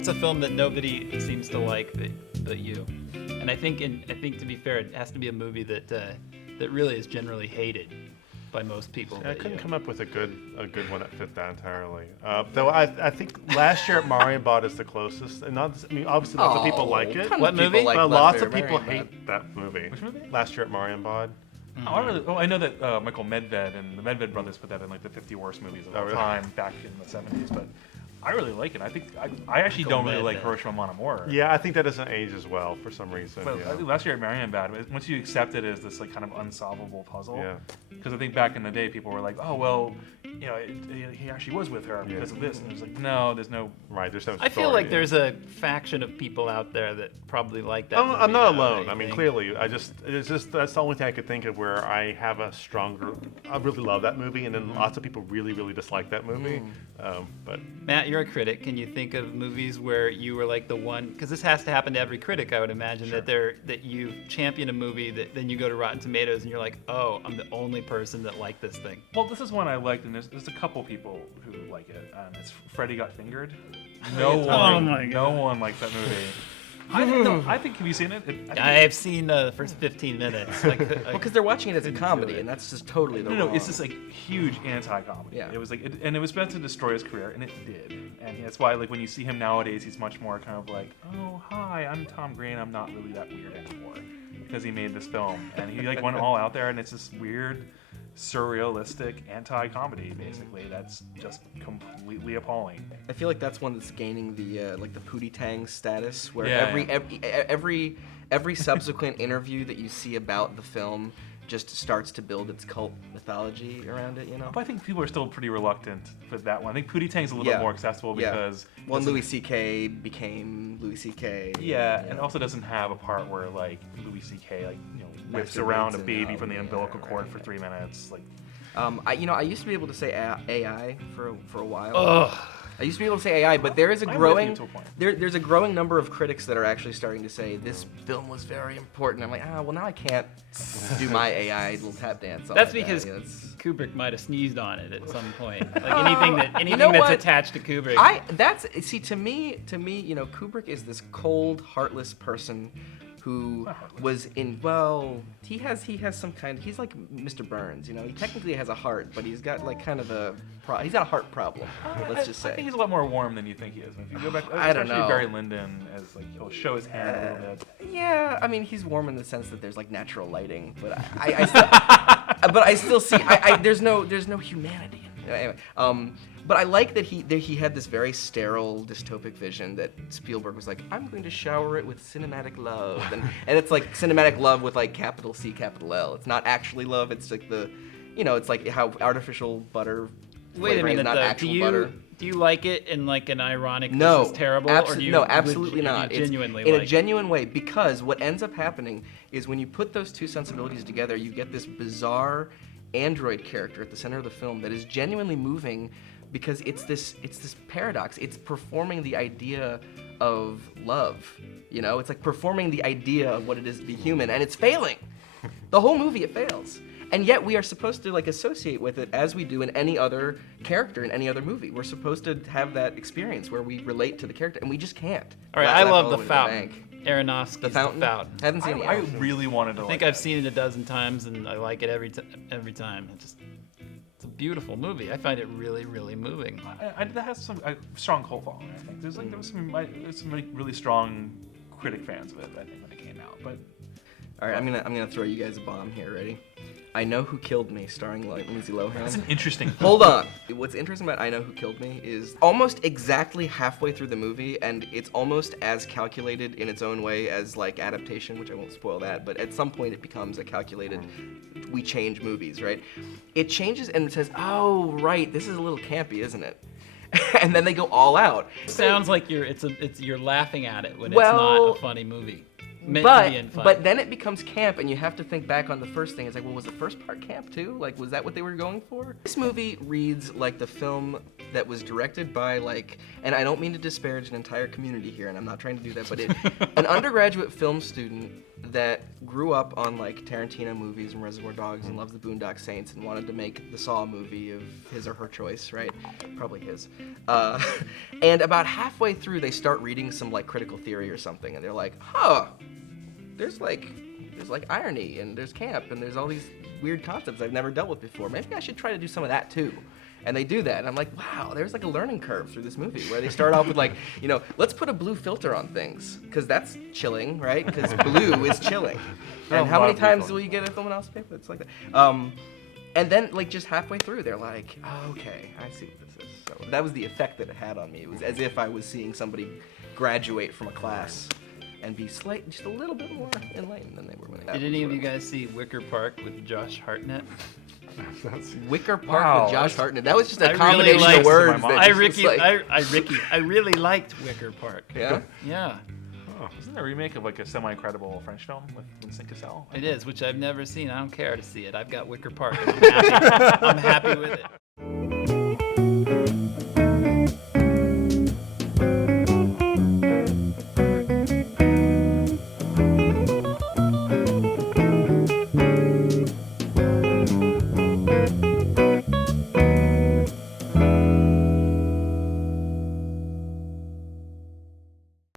What's a film that nobody seems to like but you? And I think to be fair, it has to be a movie that really is generally hated by most people. Yeah, I couldn't come up with a good one that fit that entirely. Though I think last year at Marienbad is the closest, and obviously lots of people like it. What movie? But lots of people hate that movie. Which movie? Last year at Marienbad. Oh, I know that Michael Medved and the Medved brothers put that in like the 50 worst movies of all time back in the 70s, but I really like it. I think I actually don't really like Hiroshima Mon Amour. Yeah, I think that doesn't age as well for some reason. But I think last year at Marienbad, once you accept it as this like kind of unsolvable puzzle, because I think back in the day people were like, oh well, you know, he actually was with her because of this, and it was like, no, there's no there's no. I feel like there's a faction of people out there that probably like that. I'm not alone. I mean, clearly, it's just that's the only thing I could think of where I have a stronger. I really love that movie, and then lots of people really, really dislike that movie. But Matt, you're a critic. Can you think of movies where you were like the one? Because this has to happen to every critic, I would imagine, that you champion a movie that then you go to Rotten Tomatoes and you're like, oh, I'm the only person that liked this thing. Well, this is one I liked, and there's a couple people who like it. It's Freddy Got Fingered. No one likes that movie. I think, have you seen it? I've seen the first 15 minutes. Because they're watching it as a comedy, and that's just totally the wrong. No, it's just like huge anti-comedy. Yeah. It was like, and it was meant to destroy his career, and it did. And that's why, like, when you see him nowadays, he's much more kind of like, oh, hi, I'm Tom Green. I'm not really that weird anymore, because he made this film, and he like went all out there, and it's this weird, surrealistic anti-comedy, basically. That's just completely appalling. I feel like that's one that's gaining the like the Pootie Tang status, where every subsequent interview that you see about the film just starts to build its cult mythology around it, you know? But I think people are still pretty reluctant with that one. I think Pootie Tang's a little bit more accessible because... Well, Louis C.K. became Louis C.K. Yeah, and also doesn't have a part where, like, Louis C.K., like, you know, whips around a baby from the umbilical cord for 3 minutes. Like, I used to be able to say AI for a while. Ugh. I used to be able to say AI, but there is there's a growing number of critics that are actually starting to say this film was very important. I'm like, well, now I can't do my AI little tap dance. That's because Kubrick might have sneezed on it at some point. Like anything that's attached to Kubrick. To me, Kubrick is this cold, heartless person who was in, he has some kind, he's like Mr. Burns, you know, he technically has a heart, but he's got like kind of he's got a heart problem, let's just say. I think he's a lot more warm than you think he is. If you go back, I don't know. Barry Lyndon, as like, he'll show his hand a little bit. Yeah, I mean, he's warm in the sense that there's like natural lighting, but I still see, there's no humanity in it. Anyway, but I like that he had this very sterile, dystopic vision that Spielberg was like, I'm going to shower it with cinematic love. And it's like cinematic love with like capital C, capital L. It's not actually love, it's like it's like how artificial butter flavoring is not actual butter. Do you like it in like an ironic, no, this is terrible? Absolutely not. Genuinely in a genuine way, because what ends up happening is when you put those two sensibilities together, you get this bizarre android character at the center of the film that is genuinely moving, because it's this paradox. It's performing the idea of love. You know, it's like performing the idea of what it is to be human, and it's failing. The whole movie, it fails. And yet we are supposed to like associate with it as we do in any other character in any other movie. We're supposed to have that experience where we relate to the character, and we just can't. All right, I love The Fountain. Aronofsky's The Fountain. I haven't seen it yet. I really wanted to. I think I've seen it a dozen times, and I like it every time. It's a beautiful movie. I find it really, really moving. That has some strong cult following. I think there's some really strong critic fans of it. I think when it came out, but. All right, I'm gonna throw you guys a bomb here. Ready? I Know Who Killed Me, starring Lindsay Lohan. That's an interesting film. Hold on. What's interesting about I Know Who Killed Me is almost exactly halfway through the movie, and it's almost as calculated in its own way as like adaptation, which I won't spoil that, but at some point it becomes a calculated, we change movies, right? It changes and it says, oh, right, this is a little campy, isn't it? And then they go all out. It sounds like you're laughing at it when it's not a funny movie. But then it becomes camp, and you have to think back on the first thing. It's like, well, was the first part camp too? Like, was that what they were going for? This movie reads like the film that was directed by and I don't mean to disparage an entire community here, and I'm not trying to do that, but an undergraduate film student that grew up on like Tarantino movies and Reservoir Dogs and loves the Boondock Saints and wanted to make the Saw movie of his or her choice, right? Probably his. And about halfway through, they start reading some like critical theory or something, and they're like, huh, there's like irony and there's camp and there's all these weird concepts I've never dealt with before. Maybe I should try to do some of that too. And they do that, and I'm like, wow, there's like a learning curve through this movie where they start off with like, let's put a blue filter on things, because that's chilling, right? Because blue is chilling. And how many times will you get a film analysis paper that's like that? And then like just halfway through, they're like, oh, okay, I see what this is. So that was the effect that it had on me. It was as if I was seeing somebody graduate from a class and be just a little bit more enlightened than they were when they. Did any of you guys see Wicker Park with Josh Hartnett? Wicker Park with Josh Hartnett. That was just a I combination really of words. I really liked Wicker Park. Yeah? Yeah. Isn't there a remake of like a semi-credible French film with Vincent Cassel? It is, which I've never seen. I don't care to see it. I've got Wicker Park. And I'm happy with it.